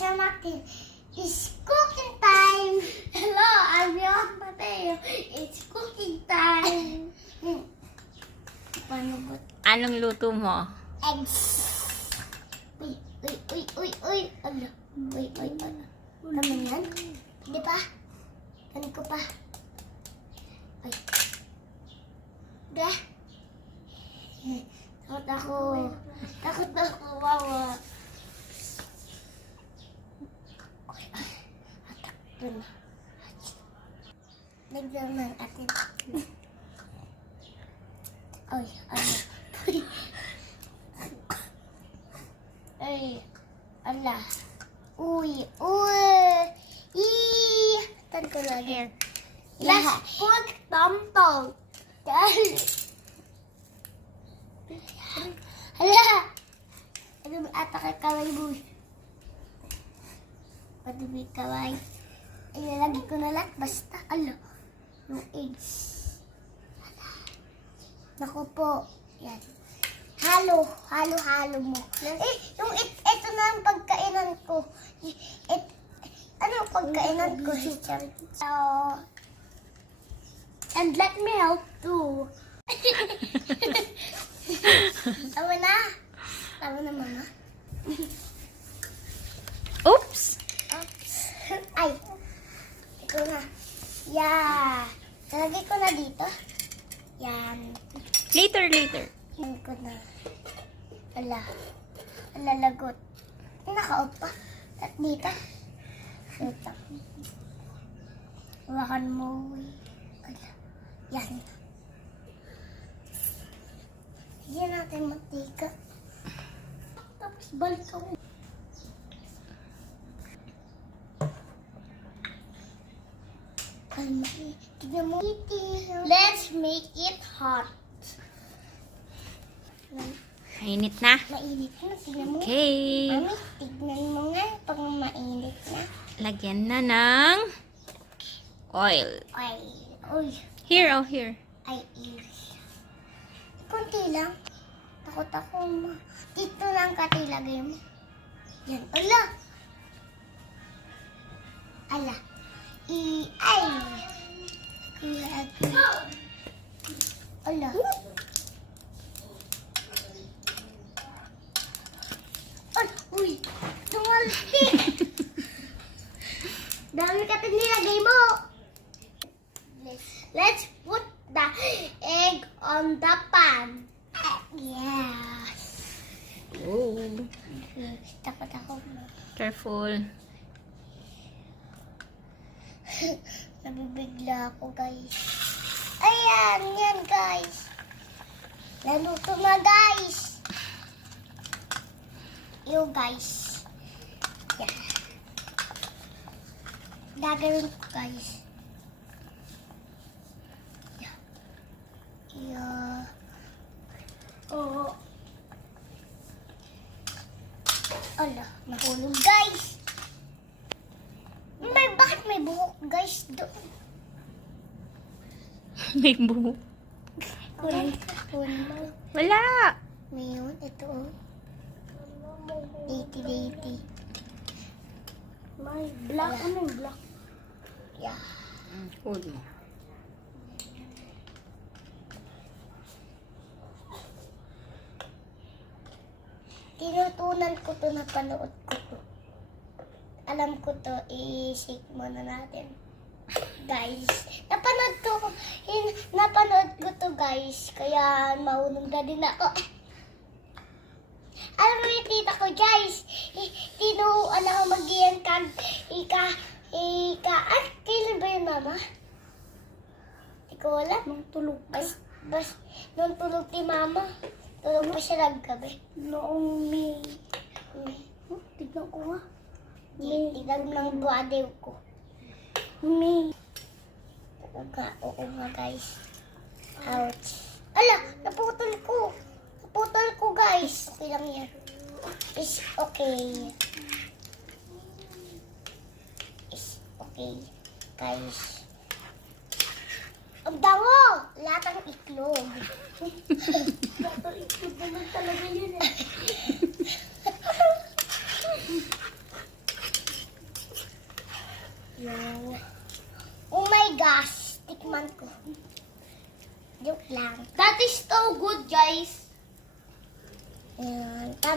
siya Martin. It's cooking time! Hello, I'm Yon Mateo. It's cooking time! Paano ba? Anong luto mo? Eggs! Uy, uy, uy, uy, uy! Ano? Uy, uy, ano? Naman yan? Hindi pa? Kanin ko pa. Ay. Dah? Takot ako. Takot ako, wawa. Atak. Lagyan ng atin. Ay, ano? Ay, ala. Uy, uy. Tan ko lagi. Let's put tom-tom. Hala. Ano ba ata kay kaway mo? Padumi kaway. Ilalagay ko na lahat. Basta, ala. Yung eggs. Hala. Naku po. Yan. Halo. Halo mo. Yung ito na ang pagkainan ko. Ano ang pagkainan ko? And let me help too. Tama na. Tama na, mama. Oops! Ay. Ito na. Yeah. Talagay ko na dito. Yan. Later. Yan ko na. Ala. Ala, lagot. Naka-off pa. At dito. Ito. Hawakan mo. Ala. Yan. Yan natin mantika. Tapos balik ako. Tignan mo. Let's make it hot. Mainit na. Mainit na. Tignan mo. Okay. Mami, tignan mo nga pag mainit na. Lagyan na ng oil. Ay, uy. Here, oh, here. Ay, kunti lang. Takot ako. Dito lang katilagay mo. Yan. Ala! Ala. Ay! Ala. Ay! Uy! Tumalaki! Dami ka nilagay mo! Let's put the egg on the pan. Yes. Oh. Takot ako. Careful. Nabibigla ako, guys. Ayan, yan, guys. Naluto na, guys. Yo, guys. Yan. Gagawin ko, guys. Yeah. Oh. Ala, nahulog, guys. Bakit may buhok, guys, doon? May buhok. Wala. Ngayon, ito, oh. Dainty. May black. Ano yung black? Yeah. Hold mo. Tinutunan ko to, napanood ko to. Alam ko to, i-shake muna natin. Guys, napanood ko to, guys. Kaya mahulog na din ako. Alam mo yung tita ko, guys. Tinuuan ako mag-iyan kag kailan ba yun, mama? Hindi ko alam. Nung tulog ka? Nung tulog ni mama. Tulog pa siya ng gabi. Noong May. Tignan ko nga. Tignan ng buwadew ko. May. Oo nga, guys. Ouch. Ala, naputol ko, guys. Okay lang yan. It's okay. It's okay, guys. Ang bango! Lahat ng itlog. Lahat ng itlog naman talaga yun, eh.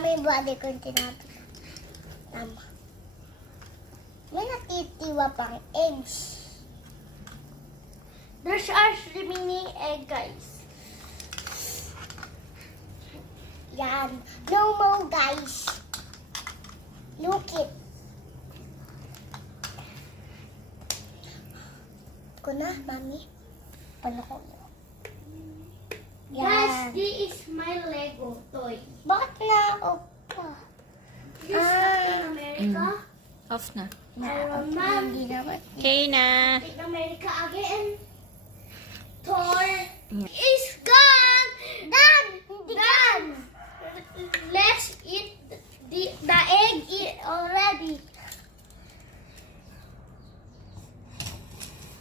Tama yung brother ko yung tinabi. Tama. May natitiwa pang eggs. There's our remaining egg, guys. Yan. No more, guys. Look it. Ko na, mami. Paano ko? Guys, this is my Lego toy. Bakit na ako pa? This Captain America. Off na. Iron Man. Hindi naman. Okay na. Captain America again. Thor Yeah. is gone. Done! Hindi done! Let's eat the egg already.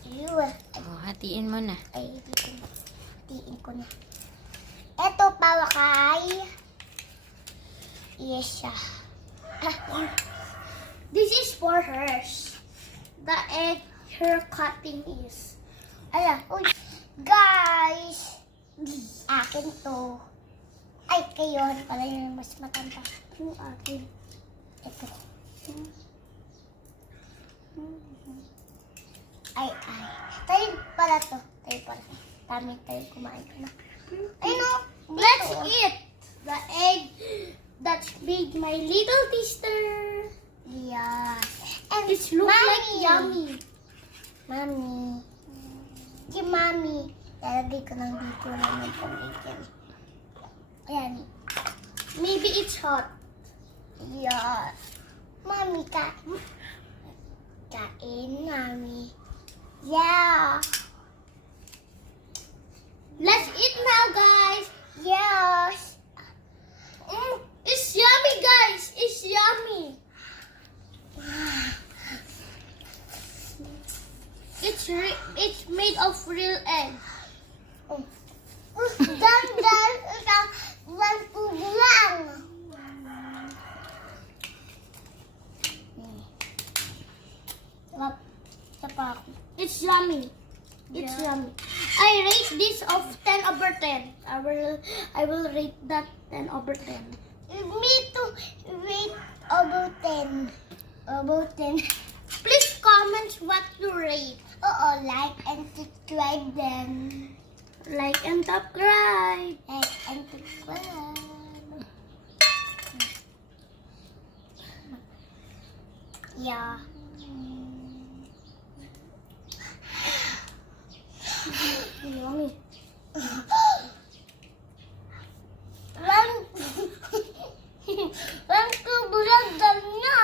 Ew. Oh, hatiin mo na. Ay, hatiin ko na. Ito para kay Yesha. This is for hers. The egg her cutting is. Ala, uy. Guys! Akin to. Ay, kayo. Pala yung mas matanda. Yung akin. Ito. Ay. Tayo pala to. Tayo pala. Dami tayo kumain ko na. Ay, no. Let's eat the egg that made my little sister. Yeah. And It looks like Mommy. yummy. Mami. Si Mami. Lalagay ko ng dito lang yung pamigyan. Ayan. Maybe it's hot. Yeah. Mami, kain. Kain, Mami. Yeah. Let's eat now, guys. Yes. It's yummy, guys. It's yummy. It's made of real egg. Dan, isang tubo lang. Sarap. Isa pa ako. It's yummy. It's yummy. I rate this of 10 over 10. I will rate that 10 over 10. Me too. Rate about 10. About 10. Please comment what you rate. Oo, like and subscribe then. Like and subscribe. Like and subscribe. Yeah. Yummy. Lang tubo lang na.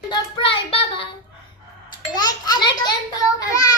Subscribe. Bye-bye. Like and subscribe.